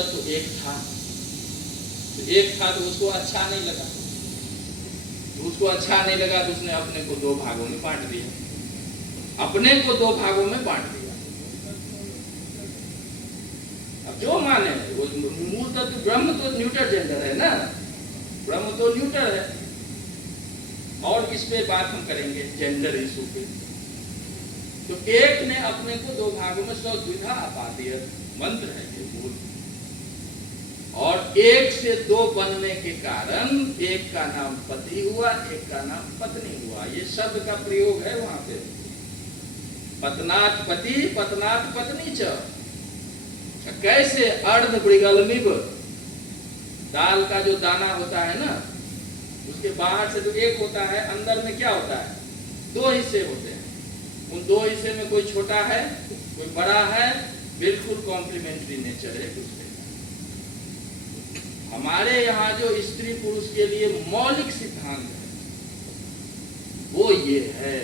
तत्व एक था, तो एक था तो उसको अच्छा नहीं लगा, उसको अच्छा नहीं लगा तो उसने अपने को दो भागों में बांट दिया, अपने को दो भागों में बांट दिया। अब जो माने वो मूल तत्व ब्रह्म तो न्यूटर जेंडर है ना, ब्रह्म तो न्यूटर है। और इस पे बात हम करेंगे जेंडर इशू पे। तो एक ने अपने को दो भागों में सौ द्विधा आपादिय मंत्र है ये मूल, और एक से दो बनने के कारण एक का नाम पति हुआ, एक का नाम पत्नी हुआ। ये शब्द का प्रयोग है वहां पे, पत्नात् पति पत्नात् पत्नी च। कैसे अर्ध मृगलमिव, दाल का जो दाना होता है ना, उसके बाहर से तो एक होता है, अंदर में क्या होता है, दो हिस्से होते हैं। उन दो हिस्से में कोई छोटा है कोई बड़ा है, बिल्कुल कॉम्प्लीमेंट्री नेचर है दूसरे का। हमारे यहाँ जो स्त्री पुरुष के लिए मौलिक सिद्धांत है वो ये है।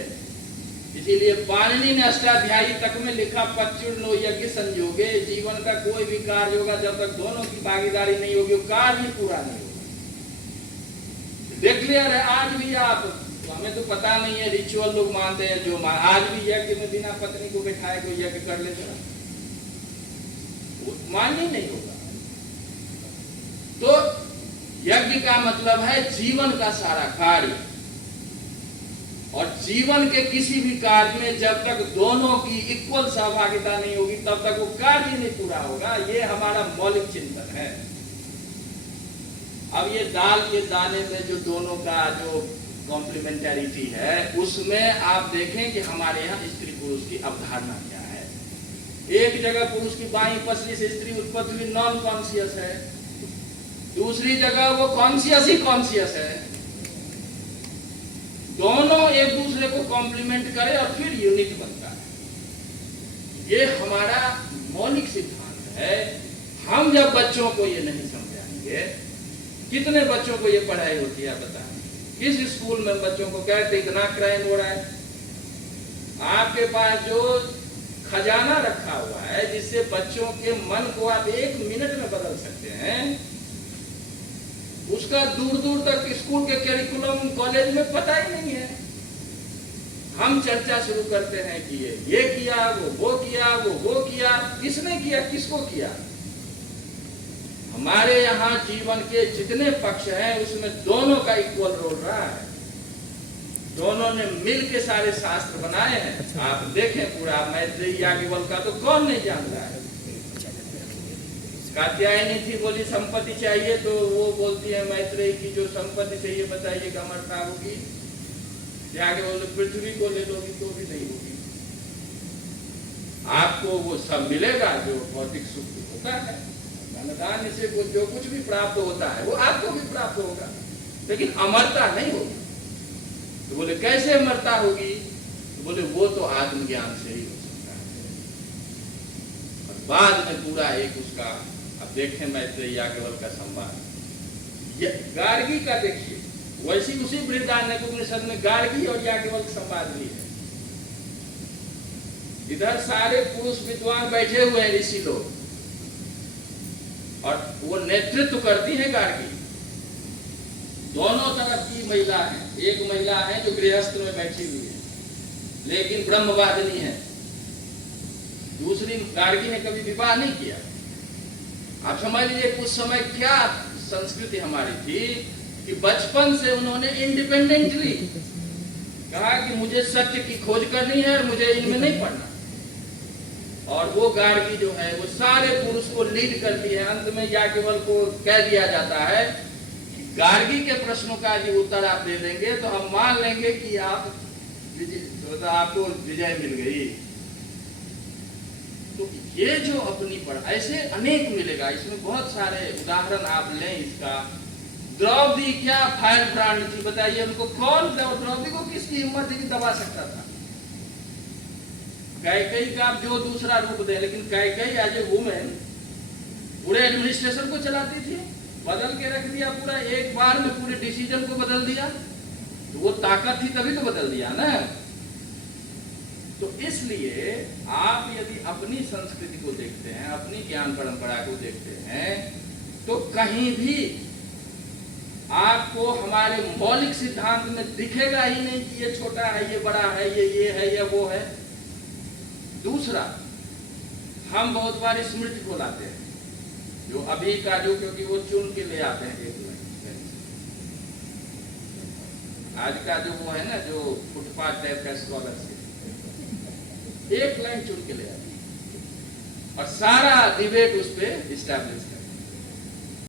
इसीलिए पाणिनि ने अष्टाध्यायी तक में लिखा, पच्चुर्नो यज्ञ संयोगे, जीवन का कोई भी कार्य होगा जब तक दोनों की भागीदारी नहीं होगी वो कार्य ही पूरा नहीं होगा। देख लिया है आज भी आप, तो हमें तो पता नहीं है, रिचुअल लोग मानते हैं, जो आज भी यज्ञ में बिना पत्नी को बैठाए कोई यज्ञ कर लेते हैं, वो मान्य ही नहीं होगा। तो यज्ञ का मतलब है जीवन का सारा कार्य, और जीवन के किसी भी कार्य में जब तक दोनों की इक्वल सहभागिता नहीं होगी तब तक वो कार्य नहीं पूरा होगा। ये हमारा मौलिक चिंतन है। अब ये दाल के दाने में जो दोनों का जो कॉम्प्लीमेंटरिटी है, उसमें आप देखें कि हमारे यहाँ स्त्री पुरुष की अवधारणा क्या है। एक जगह पुरुष की बाईं पसली से स्त्री उत्पत्ति हुई, नॉन कॉन्शियस है, दूसरी जगह वो कॉन्शियस ही कॉन्शियस है। दोनों एक दूसरे को कॉम्प्लीमेंट करे और फिर यूनिट बनता है। ये हमारा मौलिक सिद्धांत है। हम जब बच्चों को ये नहीं समझाएंगे, कितने बच्चों को ये पढ़ाई होती है बताएं, किस स्कूल में बच्चों को कहते इतना क्राइम हो रहा है। आपके पास जो खजाना रखा हुआ है जिससे बच्चों के मन को आप एक मिनट में बदल सकते हैं, उसका दूर दूर तक स्कूल के करिकुलम कॉलेज में पता ही नहीं है। हम चर्चा शुरू करते हैं कि ये किया, वो किया, वो किया। किसने किया, किसको किया? हमारे यहाँ जीवन के जितने पक्ष हैं उसमें दोनों का इक्वल रोल रहा है। दोनों ने मिल के सारे शास्त्र बनाए हैं। आप देखें पूरा मैत्रेयी याज्ञवल्क्य का तो कौन नहीं जान रहा है। कात्यायनी थी, बोली संपत्ति चाहिए, तो वो बोलती है मैत्रेयी की जो संपत्ति चाहिए बताइए कि अमरता होगी। याज्ञवल्क्य पृथ्वी को ले लोगी तो भी नहीं होगी। आपको वो सब मिलेगा जो भौतिक सुख होता है, धनदान से जो कुछ भी प्राप्त होता है वो आपको भी प्राप्त होगा, लेकिन अमरता नहीं होगी। तो बोले कैसे अमरता होगी? तो बोले वो तो आत्मज्ञान से ही हो सकता है। और बाद में पूरा एक उसका, अब देखें मैत्रेयी याज्ञवल्क्य का संवाद, गार्गी का देखिए, वैसी उसी बृहदारण्यकोपनिषद में गार्गी और याज्ञवल्क्य संवाद भी है। इधर सारे पुरुष विद्वान बैठे हुए हैं, ऋषि लोग, और वो नेतृत्व करती है गार्गी। दोनों तरफ की महिला है। एक महिला है जो गृहस्थ में बैठी हुई है लेकिन ब्रह्मवादिनी है, दूसरी गार्गी ने कभी विवाह नहीं किया। आप समझ लीजिए कुछ समय क्या संस्कृति हमारी थी कि बचपन से उन्होंने इंडिपेंडेंटली कहा कि मुझे सत्य की खोज करनी है और मुझे इनमें नहीं पढ़ना। और वो गार्गी जो है वो सारे पुरुष को लीड करती है। अंत में याज्ञवल्क्य को कह दिया जाता है कि गार्गी के प्रश्नों का यदि उत्तर आप दे देंगे तो हम मान लेंगे कि आप आपको विजय मिल गई। तो ये जो अपनी पढ़, ऐसे अनेक मिलेगा, इसमें बहुत सारे उदाहरण आप लें इसका। द्रौपदी क्या फायर ब्रांड थी बताइए, उनको कौन, द्रौपदी को किसकी हिम्मत थी कि दबा सकता था? कैकेयी का आप जो दूसरा रूप दे, लेकिन कैकेयी एज ए वुमेन पूरे एडमिनिस्ट्रेशन को चलाती थी, बदल के रख दिया पूरा, एक बार में पूरे डिसीजन को बदल दिया। तो वो ताकत थी तभी तो बदल दिया ना। तो इसलिए आप यदि अपनी संस्कृति को देखते हैं, अपनी ज्ञान परंपरा को देखते हैं, तो कहीं भी आपको हमारे मौलिक सिद्धांत में दिखेगा ही नहीं कि ये छोटा है, ये बड़ा है, ये है, या वो है। दूसरा, हम बहुत बार स्मृति को लाते हैं, जो अभी का जो, क्योंकि वो चुन के ले आते हैं एक लाइन। आज का जो वो है ना, जो फुटपाथ टाइप का स्कॉलरशिप, एक लाइन चुन के ले आते हैं और सारा डिबेट उस पर इस्टेब्लिश